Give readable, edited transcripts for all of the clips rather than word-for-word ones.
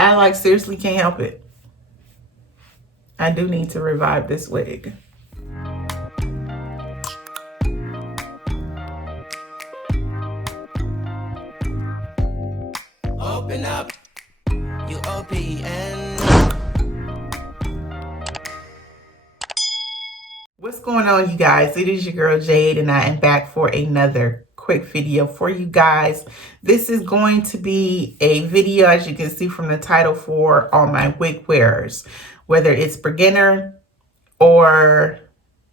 I like seriously can't help it. I do need to revive this wig. Open up, UOPN. What's going on, you guys? It is your girl Jade, and I am back for another quick video for you guys. This is going to be a video, as you can see from the title, for all my wig wearers, whether it's beginner or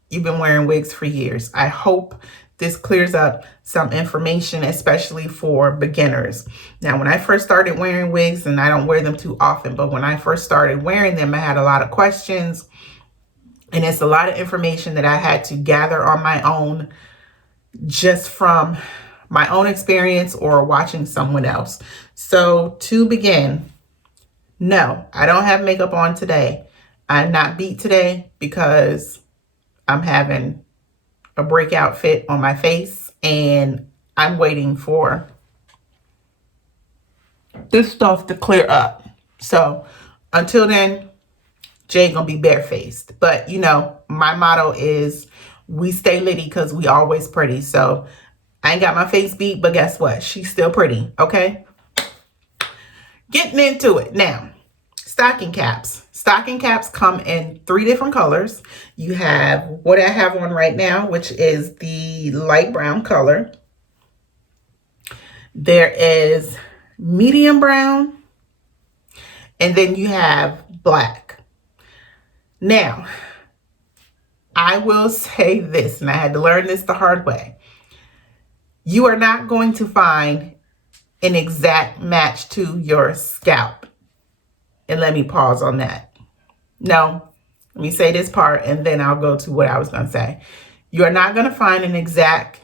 you've been wearing wigs for years. I hope this clears up some information, especially for beginners. Now, when I first started wearing wigs, and I don't wear them too often, but when I first started wearing them, I had a lot of questions. And it's a lot of information that I had to gather on my own, just from my own experience or watching someone else. So to begin, no, I don't have makeup on today. I'm not beat today because I'm having a breakout fit on my face and I'm waiting for this stuff to clear up. So until then, Jay gonna be barefaced. But you know, my motto is we stay litty because we always pretty. So I ain't got my face beat, but guess what? She's still pretty, okay? Getting into it. Now, stocking caps. Stocking caps come in 3 different colors. You have what I have on right now, which is the light brown color. There is medium brown. And then you have black. Now, I will say this, and I had to learn this the hard way. You are not going to find an exact match to your scalp. And let me pause on that. No, let me say this part, and then I'll go to what I was going to say. You are not going to find an exact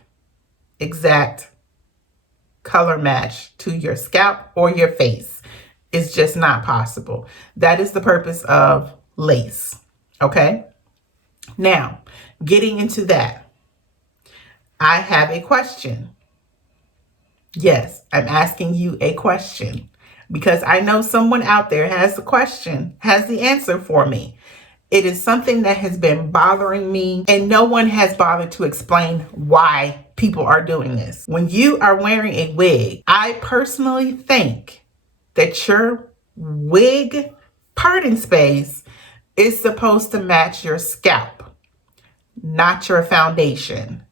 color match to your scalp or your face. It's just not possible. That is the purpose of lace. Okay, now getting into that, I have a question. Yes, I'm asking you a question because I know someone out there has the question, has the answer for me. It is something that has been bothering me, and no one has bothered to explain why people are doing this. When you are wearing a wig, I personally think that your wig parting space is supposed to match your scalp, not your foundation.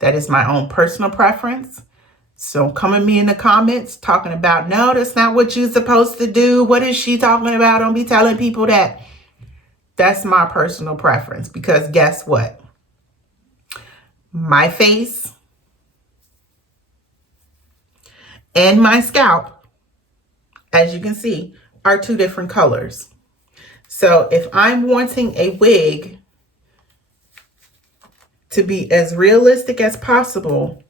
That is my own personal preference. So come at me in the comments talking about, no, that's not what you're supposed to do. What is she talking about? Don't be telling people that. That's my personal preference, because guess what? My face and my scalp, as you can see, are 2 different colors. So if I'm wanting a wig to be as realistic as possible,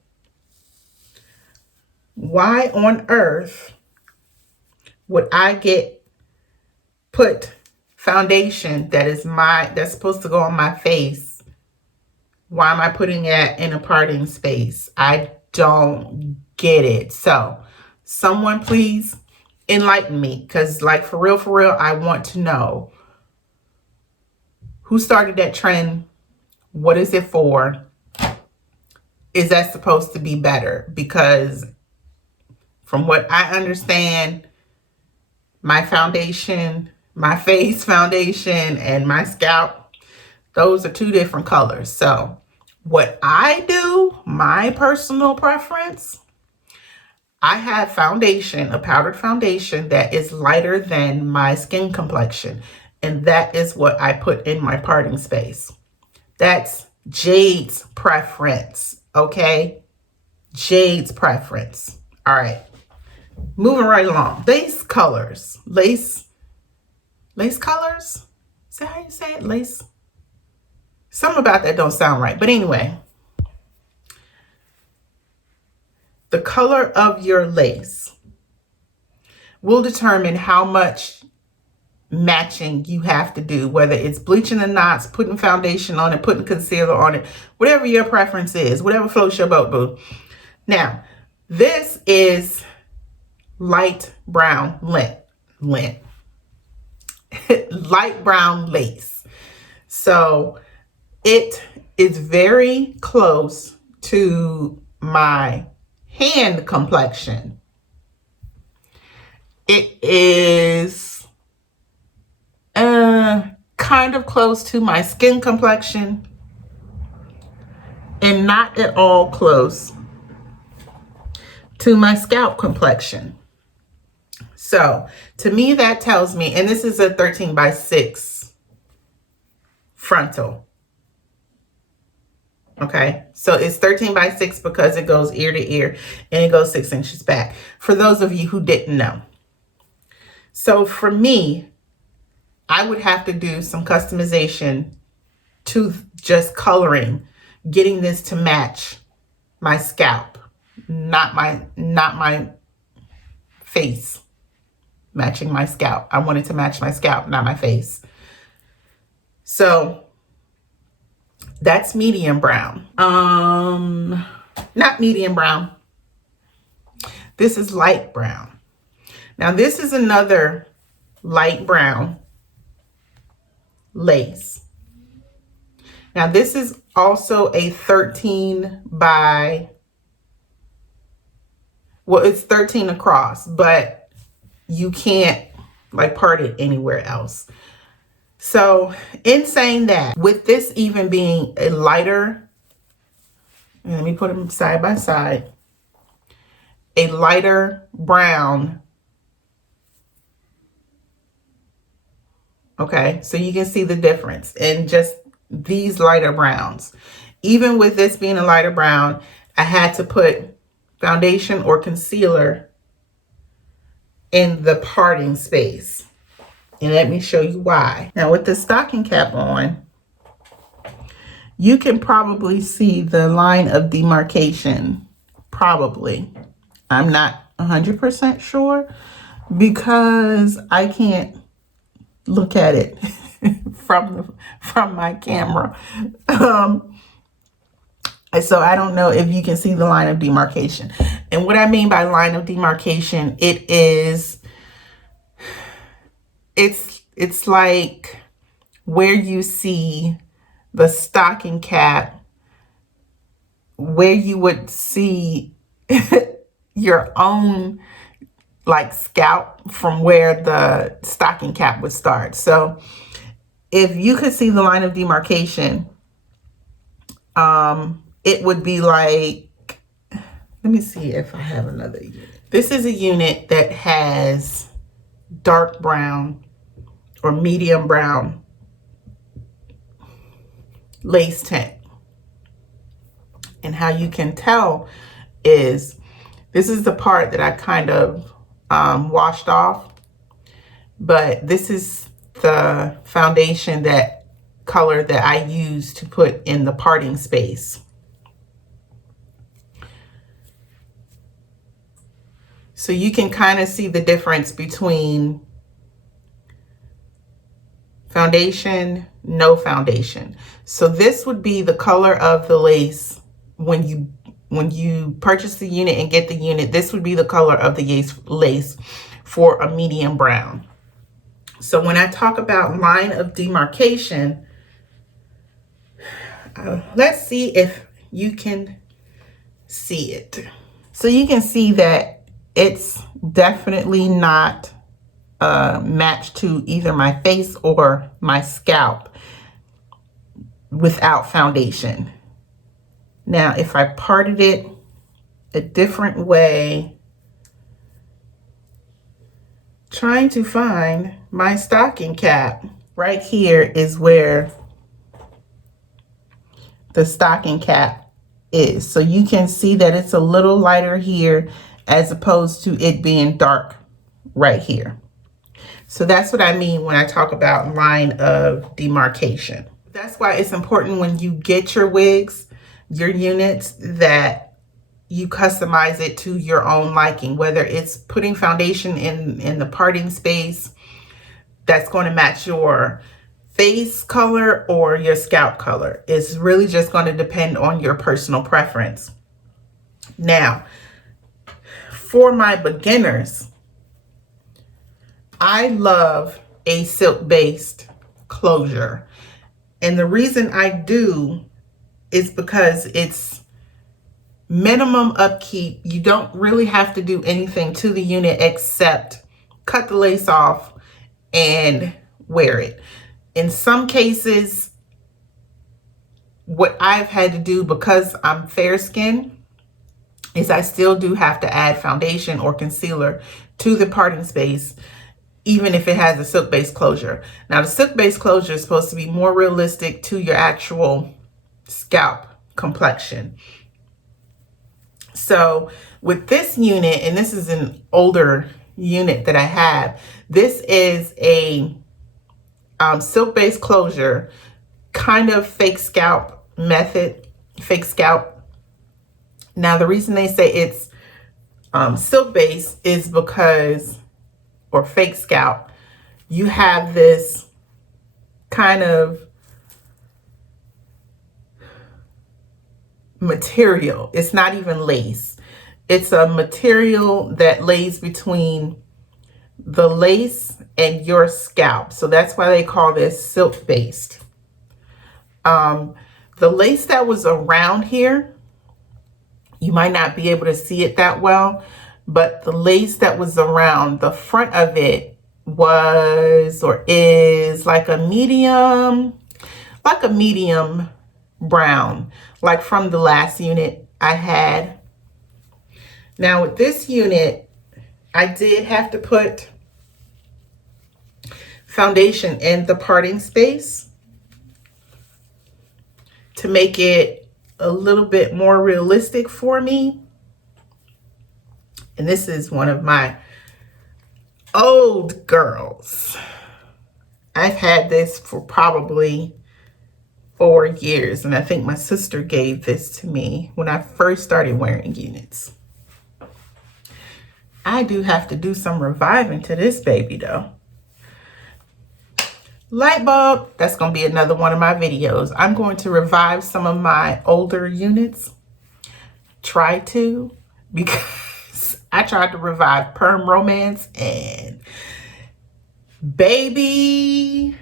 why on earth would I put foundation that's supposed to go on my face? Why am I putting that in a parting space? I don't get it. So someone please enlighten me, because like for real, I want to know who started that trend. What is it for? Is that supposed to be better? Because from what I understand, my foundation, my face foundation, and my scalp, those are 2 different colors. So what I do, my personal preference, I have foundation, a powdered foundation that is lighter than my skin complexion. And that is what I put in my parting space. That's Jade's preference, okay? Jade's preference. All right, moving right along. Lace colors. Lace colors? Is that how you say it? Lace? Something about that don't sound right. But anyway, the color of your lace will determine how much matching you have to do, whether it's bleaching the knots, putting foundation on it, putting concealer on it, whatever your preference is, whatever floats your boat, boo. Now, this is light brown light brown lace. So it is very close to my hand complexion. It is kind of close to my skin complexion and not at all close to my scalp complexion. So to me, that tells me, and this is a 13x6 frontal. Okay, so it's 13x6 because it goes ear to ear and it goes 6 inches back, for those of you who didn't know. So for me, I would have to do some customization to just coloring, getting this to match my scalp, not my face, matching my scalp. I wanted to match my scalp, not my face. So that's medium brown. Not medium brown. This is light brown. Now this is another light brown lace. Now this is also a 13 by, well, it's 13 across, but you can't like part it anywhere else. So in saying that, with this even being a lighter, let me put them side by side, a lighter brown. Okay, so you can see the difference in just these lighter browns. Even with this being a lighter brown, I had to put foundation or concealer in the parting space. And let me show you why. Now with the stocking cap on, you can probably see the line of demarcation. Probably. I'm not 100% sure because I can't look at it from my camera. So I don't know if you can see the line of demarcation. And what I mean by line of demarcation, it's like where you see the stocking cap, where you would see your own like scalp from where the stocking cap would start. So if you could see the line of demarcation, it would be like, let me see if I have another unit. This is a unit that has dark brown or medium brown lace tint. And how you can tell is, this is the part that I kind of washed off, but this is the foundation, that color that I use to put in the parting space. So you can kind of see the difference between foundation, no foundation. So this would be the color of the lace when you purchase the unit and get the unit. This would be the color of the lace for a medium brown. So when I talk about line of demarcation, let's see if you can see it. So you can see that it's definitely not matched to either my face or my scalp without foundation. Now, if I parted it a different way, trying to find my stocking cap, right here is where the stocking cap is. So you can see that it's a little lighter here as opposed to it being dark right here. So that's what I mean when I talk about line of demarcation. That's why it's important when you get your wigs, your units, that you customize it to your own liking, whether it's putting foundation in the parting space that's going to match your face color or your scalp color. It's really just going to depend on your personal preference. Now, for my beginners, I love a silk-based closure. And the reason I do is because it's minimum upkeep. You don't really have to do anything to the unit except cut the lace off and wear it. In some cases, what I've had to do, because I'm fair skinned, is I still do have to add foundation or concealer to the parting space, even if it has a silk-based closure. Now, the silk-based closure is supposed to be more realistic to your actual scalp complexion. So with this unit, and this is an older unit that I have, this is a silk-based closure, kind of fake scalp method, fake scalp. Now, the reason they say it's silk-based is because, or fake scalp, you have this kind of material. It's not even lace. It's a material that lays between the lace and your scalp. So that's why they call this silk-based. The lace that was around here, you might not be able to see it that well, but the lace that was around the front of it was, or is, like a medium brown, like from the last unit I had. Now with this unit, I did have to put foundation in the parting space to make it a little bit more realistic for me. And this is one of my old girls. I've had this for probably 4 years, and I think my sister gave this to me when I first started wearing units. I do have to do some reviving to this baby though. Light bulb, that's going to be another one of my videos. I'm going to revive some of my older units. Try to, because I tried to revive Perm Romance, and baby,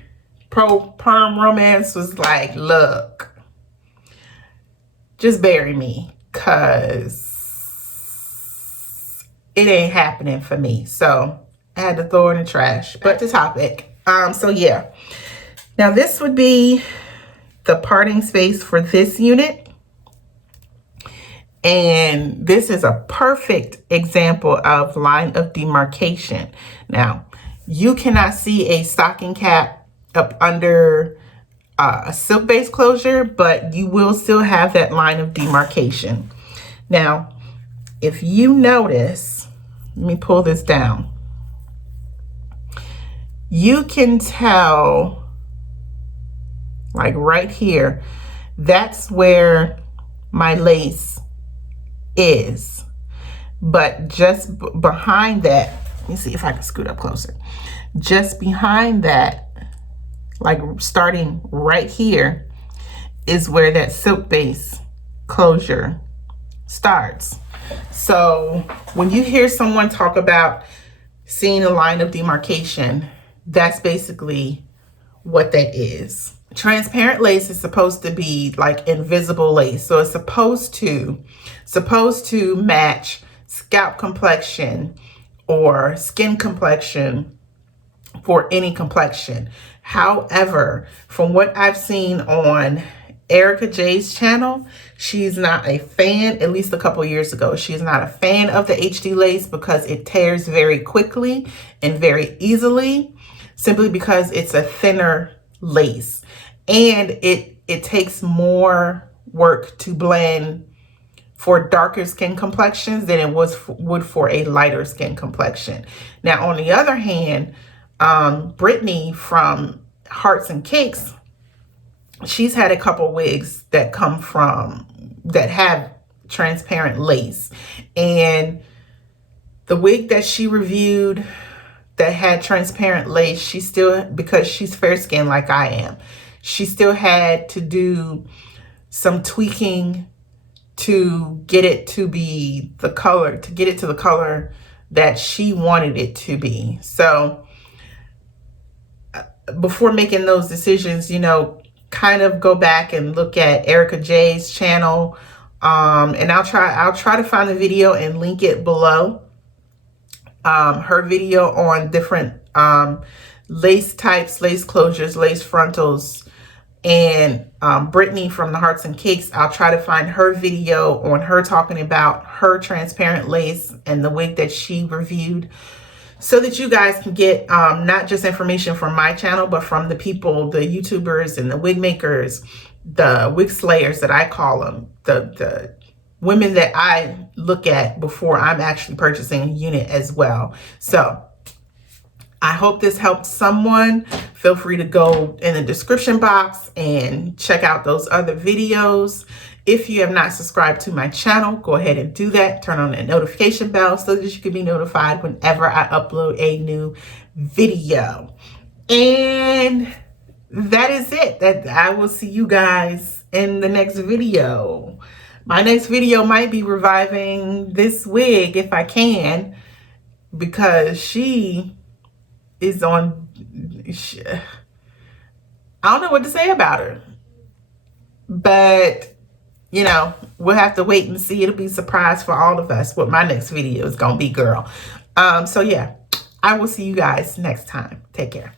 Perm Romance was like, look, just bury me, because it ain't happening for me. So I had to throw it in the trash. But the topic. So yeah. Now this would be the parting space for this unit. And this is a perfect example of line of demarcation. Now, you cannot see a stocking cap up under a silk-based closure, but you will still have that line of demarcation. Now, if you notice, let me pull this down. You can tell, like right here, that's where my lace is. But just behind that, let me see if I can scoot up closer. Just behind that, like starting right here, is where that silk-based closure starts. So when you hear someone talk about seeing a line of demarcation, that's basically what that is. Transparent lace is supposed to be like invisible lace. So it's supposed to match scalp complexion or skin complexion for any complexion. However, from what I've seen on Ericka J's channel, she's not a fan, at least a couple years ago, she's not a fan of the HD lace because it tears very quickly and very easily, simply because it's a thinner lace. And it takes more work to blend for darker skin complexions than it would for a lighter skin complexion. Now, on the other hand, Britney from Hearts and Cakes, she's had a couple wigs that have transparent lace. And the wig that she reviewed that had transparent lace, she still, because she's fair skinned like I am, she still had to do some tweaking to get it to be the color, to get it to the color that she wanted it to be. So before making those decisions, you know, kind of go back and look at Ericka J's channel. And I'll try to find the video and link it below. Her video on different lace types, lace closures, lace frontals, and Britney from the Hearts and Cakes. I'll try to find her video on her talking about her transparent lace and the wig that she reviewed, so that you guys can get not just information from my channel, but from the people, the YouTubers and the wig makers, the wig slayers that I call them, the women that I look at before I'm actually purchasing a unit as well. So I hope this helped someone. Feel free to go in the description box and check out those other videos. If you have not subscribed to my channel, go ahead and do that. Turn on that notification bell so that you can be notified whenever I upload a new video. And that is it. That I will see you guys in the next video. My next video might be reviving this wig if I can, because she is on, I don't know what to say about her, but you know, we'll have to wait and see. It'll be a surprise for all of us what my next video is gonna be, girl. So yeah, I will see you guys next time. Take care.